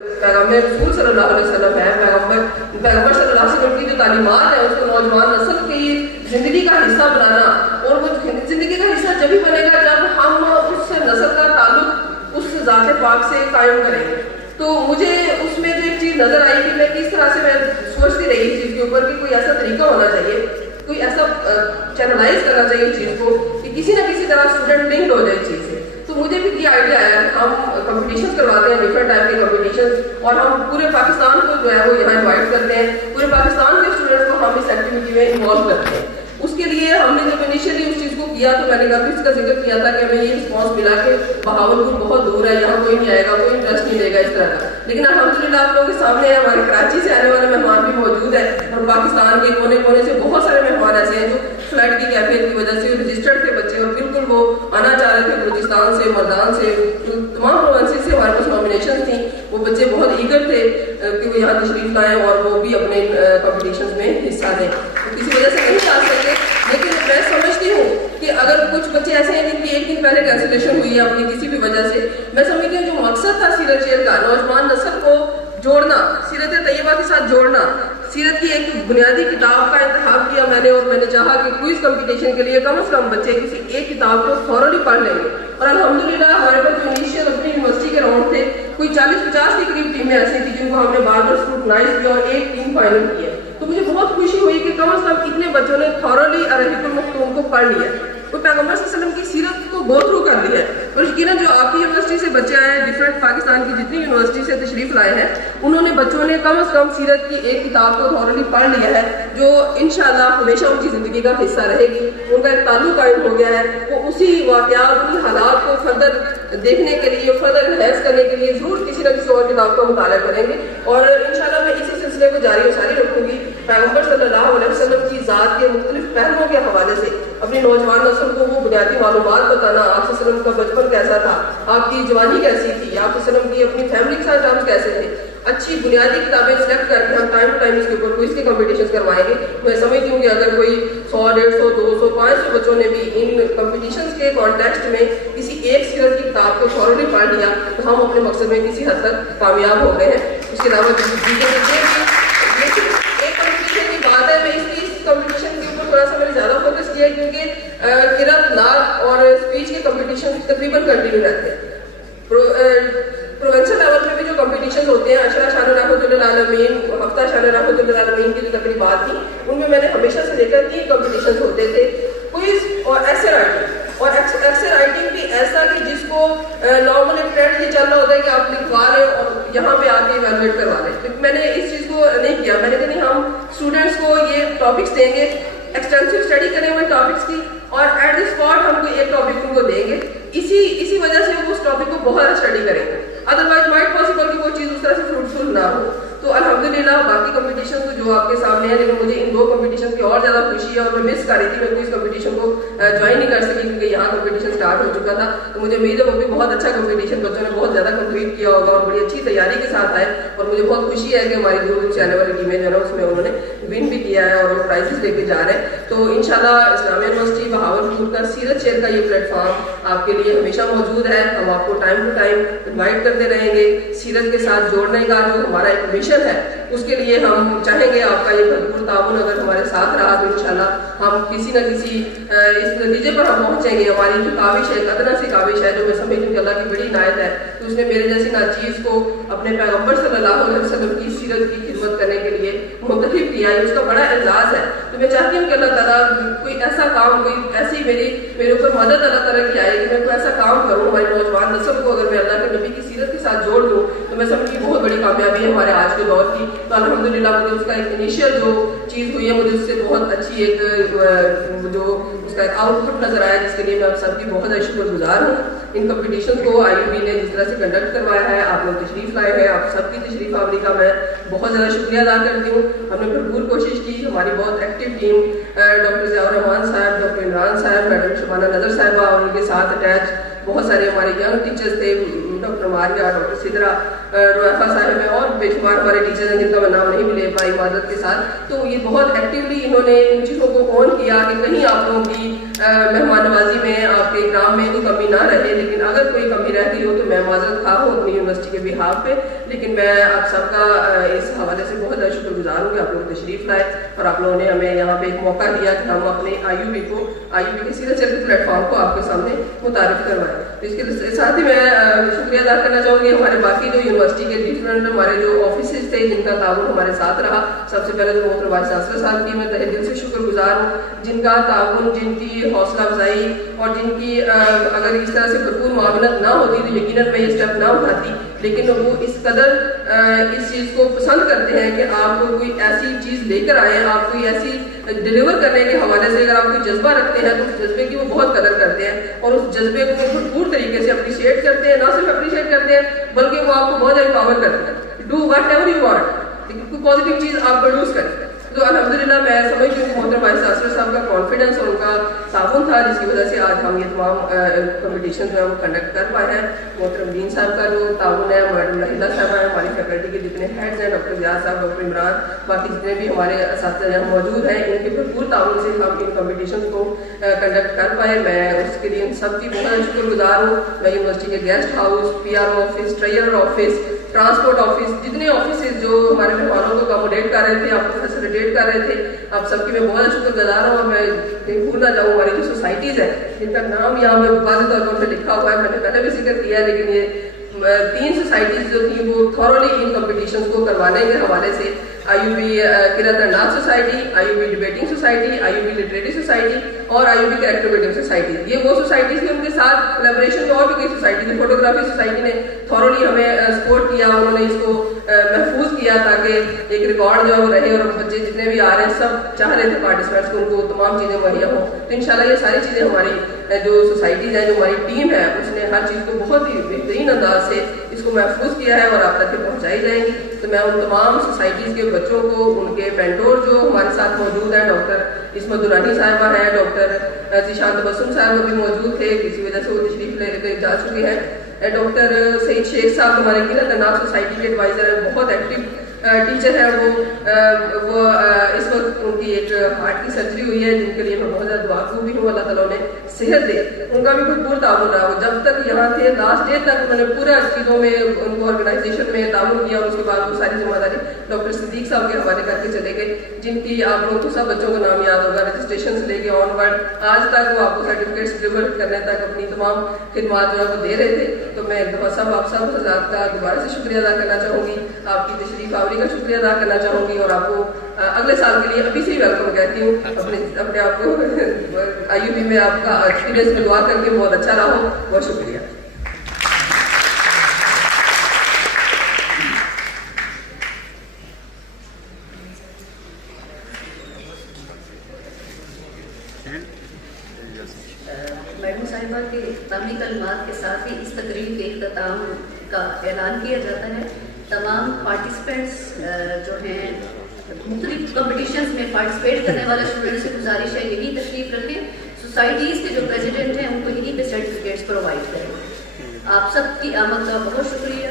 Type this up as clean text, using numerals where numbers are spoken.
पैगम्बर रसूल सल्लल्लाहु अलैहि वसल्लम है, पैगम्बर सल्लल्लाहु अलैहि वसल्लम की जो तालीमात है उसको नौजवान नस्ल की ज़िंदगी का हिस्सा बनाना, और वो ज़िंदगी का हिस्सा जब भी बनेगा जब हम उस नस्ल का ताल्लुक उस ज़ात पाक से कायम करेंगे। तो मुझे उसमें जो एक चीज़ नज़र आई कि मैं किस तरह से मैं सोचती रही इस चीज़ के ऊपर कि कोई ऐसा तरीका होना चाहिए, कोई ऐसा चैनलाइज करना चाहिए चीज़ को कि किसी ना किसी तरह स्टूडेंट लिंक्ड हो जाए चीज़ से। तो मुझे भी ये आइडिया आया कि हम कंपटीशन करवाते हैं, डिफरेंट टाइप के कंपटीशन, और हम पूरे पाकिस्तान को जो है वो यहाँ इन्वाइट करते हैं, पूरे पाकिस्तान के स्टूडेंट्स को हम इस एक्टिविटी में इन्वॉल्व करते हैं। उसके लिए हमने जब इनिशियली उस चीज़ को किया तो मैंने काफ़ी इसका जिक्र किया था कि हमें ये रिस्पॉन्स मिला कि बहावलपुर बहुत दूर है, यहाँ कोई नहीं आएगा, कोई इंटरेस्ट नहीं लेगा इस तरह का। लेकिन अल्हम्दुलिल्लाह आप लोगों के सामने हमारे कराची से आने वाले मेहमान भी मौजूद है, और पाकिस्तान के कोने कोने से बहुत सारे मेहमान ऐसे हैं जो फ्लड की कैफियत की वजह से रजिस्टर्ड थे बच्चे, और बिल्कुल वो आना चाह रहे थे बलूचिस्तान से, मर्दान से, तमाम प्रोविंसेस से हमारे पास नॉमिनेशन थी। वो बच्चे बहुत ईगर थे कि वो यहाँ तशरीफ लाएँ और वो भी अपने कॉम्पिटिशन में हिस्सा लें। तो किसी वजह से नहीं आ सकते, लेकिन मैं समझती हूँ कि अगर कुछ बच्चे ऐसे हैं जिनकी एक दिन पहले कैंसिलेशन हुई है अपनी किसी भी वजह से, मैं समझती हूँ जो मकसद था सीरत शेयर का, नौजवान नस्ल को जोड़ना, सीरत तैयबा के साथ जोड़ना, सीरत की एक बुनियादी किताब का इंतखाब किया मैंने, और मैंने चाहा कि क्विज कंपटीशन के लिए कम से कम बच्चे किसी एक किताब को थॉरली पढ़ लेंगे। और अल्हम्दुलिल्लाह हमारे पास जो इनिशियल अपनी यूनिवर्सिटी के राउंड थे, कोई 40-50 के करीब टीमें ऐसी थी जिनको हमने बार बार स्क्रूटनाइज किया और एक टीम फाइनल की है। तो मुझे बहुत खुशी हुई कि कम से कम इतने बच्चों ने थॉरली अर्रहीकुल मख्तूम को पढ़ लिया, तो पैगम्बर सल्लल्लाहु अलैहि वसल्लम की सीरत को गो थ्रू कर लिया है। और यकीनन जो आपकी यूनिवर्सिटी से बच्चे आए हैं, डिफरेंट पाकिस्तान की जितनी यूनिवर्सिटी से तशरीफ लाए हैं, उन्होंने बच्चों ने कम से कम सीरत की एक किताब को थॉरली पढ़ लिया है, जो इंशाअल्लाह हमेशा उनकी ज़िंदगी का हिस्सा रहेगी। उनका एक ताल्लुक कायम हो गया है, वो उसी वाक़यात, उन हालात को फर्दर देखने के लिए, फर्दर एनहांस करने के लिए ज़रूर किसी न किसी और किताब का मुताला करेंगे। और इंशाअल्लाह मैं इसी सिलसिले को जारी और सारी रखूँगी। पैगम्बर सल्लल्लाहु अलैहि वसल्लम की ज़ात के मुख्तलिफ पहलुओं के हवाले से अपनी नौजवान नस्ल को वो बुनियादी मालूमात बताना, आप वसल्लम का बचपन कैसा था, आपकी जवानी कैसी थी, आप वसल्लम की अपनी फैमिली के साथ टर्म्स कैसे थे, अच्छी बुनियादी किताबें सेलेक्ट करके हम टाइम टू टाइम इसके ऊपर क्विज के कॉम्पिटिशन करवाएंगे। मैं समझती हूँ कि अगर कोई 100, 150, 200, 500 बच्चों ने भी इन कॉम्पिटिशन के कॉन्टेक्स्ट में किसी एक सीरत की किताब को थॉरली पढ़ लिया तो हम अपने मकसद में किसी हद तक कामयाब हो गए हैं। उसके अलावा एक कॉम्पिटिशन की बात है, मैं इस कॉम्पिटिशन के ऊपर थोड़ा सा मैंने ज़्यादा फोकस किया क्योंकि किरत, नात और स्पीच के कॉम्पिटिशन तकरीबन कंटिन्यू रहते हैं। प्रोविंशियल लेवल पे भी जो कॉम्पिटिशन होते हैं, अशरा शान रहमतुल्लाह अलमीन, हफ्ता शान रहमतुल्लाह अलमीन की जो तकरीबात थी, उनमें मैंने हमेशा से लेकर 3 कॉम्पिटिशन होते थे, क्विज और एसे राइटिंग। और एसे राइटिंग भी ऐसा कि जिसको नॉर्मल एक ट्रेंड ये चल रहा होता है कि आप लिखवा रहे हो और यहाँ पे आके इवैल्यूएट करवा लें, तो मैंने इस चीज़ को नहीं किया। मैंने कहा नहीं, हम स्टूडेंट्स को ये टॉपिक्स देंगे, एक्सटेंसिव स्टडी करेंगे टॉपिक्स की, और एट द स्पॉट हम कोई एक टॉपिक उनको देंगे। इसी वजह से वो उस टॉपिक को बहुत स्टडी करेंगे, अदरवाइज माइट पॉसिबल कि वो चीज़ उस तरह से फ्रूटफुल ना हो। तो अल्हम्दुलिल्लाह बाकी कंपटीशन तो जो आपके सामने है, लेकिन मुझे इन 2 कंपटीशन की और ज़्यादा खुशी है, और मैं मिस कर रही थी, मैं कोई इस कंपटीशन को ज्वाइन नहीं कर सकी क्योंकि यहाँ कंपटीशन स्टार्ट हो चुका था। तो मुझे उम्मीद है वो भी बहुत अच्छा कंपटीशन, बच्चों ने बहुत ज़्यादा कंप्लीट किया होगा और बड़ी अच्छी तैयारी के साथ आए, और मुझे बहुत खुशी है कि हमारी दूर दूर से आने वाली टीमें जो है ना उसमें उन्होंने विन भी किया है और वो प्राइजेस लेके जा रहे हैं। तो इंशाल्लाह इस्लामिया यूनिवर्सिटी बहावलपुर का सीरत शेयर का ये प्लेटफॉर्म आपके लिए हमेशा मौजूद है। हम आपको टाइम टू टाइम इन्वाइट करते रहेंगे। सीरत के साथ जोड़ने का जो हमारा एक मिशन है, उसके लिए हम चाहेंगे आपका ये भरपूर ताउन अगर हमारे साथ रहा तो इंशाल्लाह हम किसी न किसी इस नतीजे पर हम पहुँचेंगे। हमारी जो काविश है, कदना सी काविश है, जो मैं समझती हूँ कि अल्लाह की बड़ी इनायत है, तो उसने मेरे जैसी नाचीज़ को अपने पैगम्बर सल्लल्लाहु अलैहि वसल्लम की सीरत की खिदमत करने के लिए मुंतखब किया है, उसका बड़ा एजाज़ है। तो मैं चाहती हूँ कि अल्लाह ताला कोई ऐसा काम, कोई ऐसी मेरे ऊपर मदद अल्लाह ताला की आए कि मैं कोई ऐसा काम करूँ हमारी नौजवान नस्ल को अगर मैं अल्लाह के नबी की सीरत के साथ जोड़ दूँ तो मैं समझती बहुत बड़ी कामयाबी है हमारे आज के दौर की। तो अल्हम्दुलिल्लाह मुझे उसका एक इनिशियल जो चीज़ हुई है, मुझे उससे बहुत अच्छी एक जो उसका एक आउटपुट नजर आया, जिसके लिए मैं आप सबकी बहुत ज़्यादा शुक्रगुजार हूँ। इन कॉम्पिटिशन को IUB ने जिस तरह से कंडक्ट करवाया है, आप लोग तशरीफ़ लाए हैं, आप सबकी तशरीफ़ आवरी का मैं बहुत ज़्यादा शुक्रिया अदा करती हूँ। हमने भरपूर कोशिश की, हमारी बहुत active team doctor Ziaur Rahman साहब, डॉक्टर इमरान साहब, मैडम शबाना नज़र साहिबा और उनके साथ अटैच बहुत सारे हमारे यंग टीचर्स थे, ڈاکٹر ماریہ, ڈاکٹر سدرا, رویفہ صاحب ہیں, اور بے شمار ہمارے ٹیچرز ہیں جن کا میں نام نہیں بھی لے پائی معذرت کے ساتھ. تو یہ بہت ایکٹیولی انہوں نے ان چیزوں کو آن کیا کہ کہیں آپ لوگوں کی مہمان نوازی میں, آپ کے اکرام میں کوئی کمی نہ رہے. لیکن اگر کوئی کمی رہتی ہو تو میں معذرت خواہ ہوں اپنی یونیورسٹی کے بہاف پہ, لیکن میں آپ سب کا اس حوالے سے بہت زیادہ شکر گزار ہوں کہ آپ لوگ تشریف لائے اور آپ لوگوں نے ہمیں یہاں پہ ایک موقع دیا کہ ہم اپنے IUB کے سیدھے چلتے پلیٹ فارم کو آپ کے سامنے متعارف کروائیں. اس کے ساتھ ہی میں شکریہ ادا کرنا چاہوں گی ہمارے باقی جو یونیورسٹی کے ڈفرینٹ ہمارے جو آفیسز تھے جن کا تعاون ہمارے ساتھ رہا. سب سے پہلے تو محترم وائس چانسلر صاحب کی میں تہہ دل سے شکر گزار ہوں, جن کا تعاون, جن کی حوصلہ افزائی اور جن کی اگر اس طرح سے بھرپور معاونت نہ ہوتی تو یقیناً میں یہ اسٹیپ نہ اٹھاتی. لیکن وہ اس قدر اس چیز کو پسند کرتے ہیں کہ آپ کوئی ایسی چیز لے کر آئیں, آپ کوئی ایسی ڈلیور کرنے کے حوالے سے اگر آپ کوئی جذبہ رکھتے ہیں تو اس جذبے کی وہ بہت قدر کرتے ہیں اور اس جذبے کو وہ بھرپور طریقے سے اپریشیٹ کرتے ہیں. نہ صرف اپریشیٹ کرتے ہیں بلکہ وہ آپ کو بہت زیادہ امپاور کرتے ہیں. Do what ever you want, لیکن کوئی پازیٹیو چیز آپ پروڈیوس کریں. تو الحمدللہ میں سمجھتی ہوں کہ محترم وائس چانسلر صاحب کا کانفیڈنس اور ان کا تعاون تھا جس کی وجہ سے آج ہم یہ تمام کمپٹیشن جو ہے وہ کنڈکٹ کر پائے ہیں. محترم دین صاحب کا جو تعاون ہے, میڈم نہیلہ صاحبہ ہیں, ہماری فیکلٹی کے جتنے ہیڈز ہیں, ڈاکٹر زیاد صاحب, ڈاکٹر عمران, باقی جتنے بھی ہمارے اساتذہ یہاں موجود ہیں, ان کے بھرپور تعاون سے ہم ان کمپٹیشن کو کنڈکٹ کر پائے. میں اس کے لیے ان سب کی بہت شکر گزار ہوں. میں یونیورسٹی کے guest house, PRO office, ٹریئر office, transport office, جتنے آفیسز جو ہمارے مہمانوں کو اکوموڈیٹ کر رہے تھے, آپ کو فیسیلیٹیٹ کر رہے تھے, آپ سب کی میں بہت شکر گزار ہوں. اور میں کہیں بھول نہ جاؤں ہماری جو سوسائٹیز ہیں جن کا نام یہاں پہ واضح طور پر لکھا ہوا ہے, میں نے پہلے بھی ذکر کیا ہے, لیکن یہ 3 سوسائٹیز جو تھیں وہ تھورلی ان کمپٹیشنز کو کروانے کے حوالے سے IUB قرۃ الناس society, IUB debating society, IUB literary society اور IUB کریکٹر بلڈنگ سوسائٹی. یہ وہ سوسائٹیز تھیں, ان کے ساتھ کولیبریشن میں اور بھی کئی سوسائٹی تھی. فوٹوگرافی سوسائٹی نے تھورلی ہمیں سپورٹ کیا, انہوں نے اس کو محفوظ کیا تاکہ ایک ریکارڈ جو ہے وہ رہے, اور بچے جتنے بھی آ رہے ہیں سب چاہ رہے تھے پارٹیسپینٹس کو ان کو تمام چیزیں مہیا ہوں. تو انشاءاللہ یہ ساری چیزیں ہماری جو سوسائٹیز ہیں, جو ہماری ٹیم ہے, اس نے ہر چیز کو بہت ہی بہترین انداز سے اس کو محفوظ کیا ہے اور آپ تک پہنچائی جائیں گی. تو میں ان تمام سوسائٹیز کے بچوں کو, ان کے مینٹور جو ہمارے ساتھ موجود ہیں, ڈاکٹر عصمت درانی صاحبہ ہیں, ڈاکٹر ذیشان تبسم صاحب بھی موجود تھے, کسی وجہ سے وہ تشریف لے کے جا چکے ہیں, ڈاکٹر سعید شیخ صاحب ہمارے قرۃ الناس سوسائٹی کے ایڈوائزر ہیں, بہت ایکٹیو ٹیچر ہیں وہ اس وقت ان کی ایک ہارٹ کی سرجری ہوئی ہے جن کے لیے میں بہت زیادہ دعا کو بھی ہوں, اللہ تعالیٰ نے صحت دے. ان کا بھی بھرپور تعاون رہا, وہ جب تک یہاں تھے لاسٹ ڈے تک انہوں نے پورا چیزوں میں ان کو آرگنائزیشن میں تعاون کیا, اور اس کے بعد وہ ساری ذمہ داری ڈاکٹر صدیق صاحب کے حوالے کر کے چلے گئے, جن کی آپ لوگوں کو سب بچوں کا نام یاد ہوگا, رجسٹریشن سے لے کے آن ورڈ آج تک وہ آپ کو سرٹیفکیٹس ڈلیور کرنے تک اپنی تمام خدمات جو ہے وہ دے رہے تھے. تو میں ایک دفعہ آپ سب حضرات کا دوبارہ سے شکریہ ادا کرنا چاہوں گی, آپ کی تشریف آوری کا شکریہ ادا کرنا چاہوں گی, اور آپ کو اگلے سال کے لیے ابھی سے ہی ویلکم کہتی ہوں. اپنے آپ کو IUB میں آپ کا ایکسپیرینس میں دعا کر کے بہت اچھا رہا ہو. بہت شکریہ. میڈم صاحبہ کے اختتامی کلمات کے ساتھ ہی اس تقریب کے اختتام کا اعلان کیا جاتا ہے. تمام پارٹیسپینٹس جو ہیں مختلف کمپٹیشنز میں پارٹیسپیٹ کرنے والے اسٹوڈنٹس سے گزارش ہے یہی تشریف رکھیں. سوسائٹیز کے جو پریزیڈنٹ ہیں ان کو یہی پہ سرٹیفکیٹس پرووائڈ کریں. آپ سب کی آمد کا بہت شکریہ.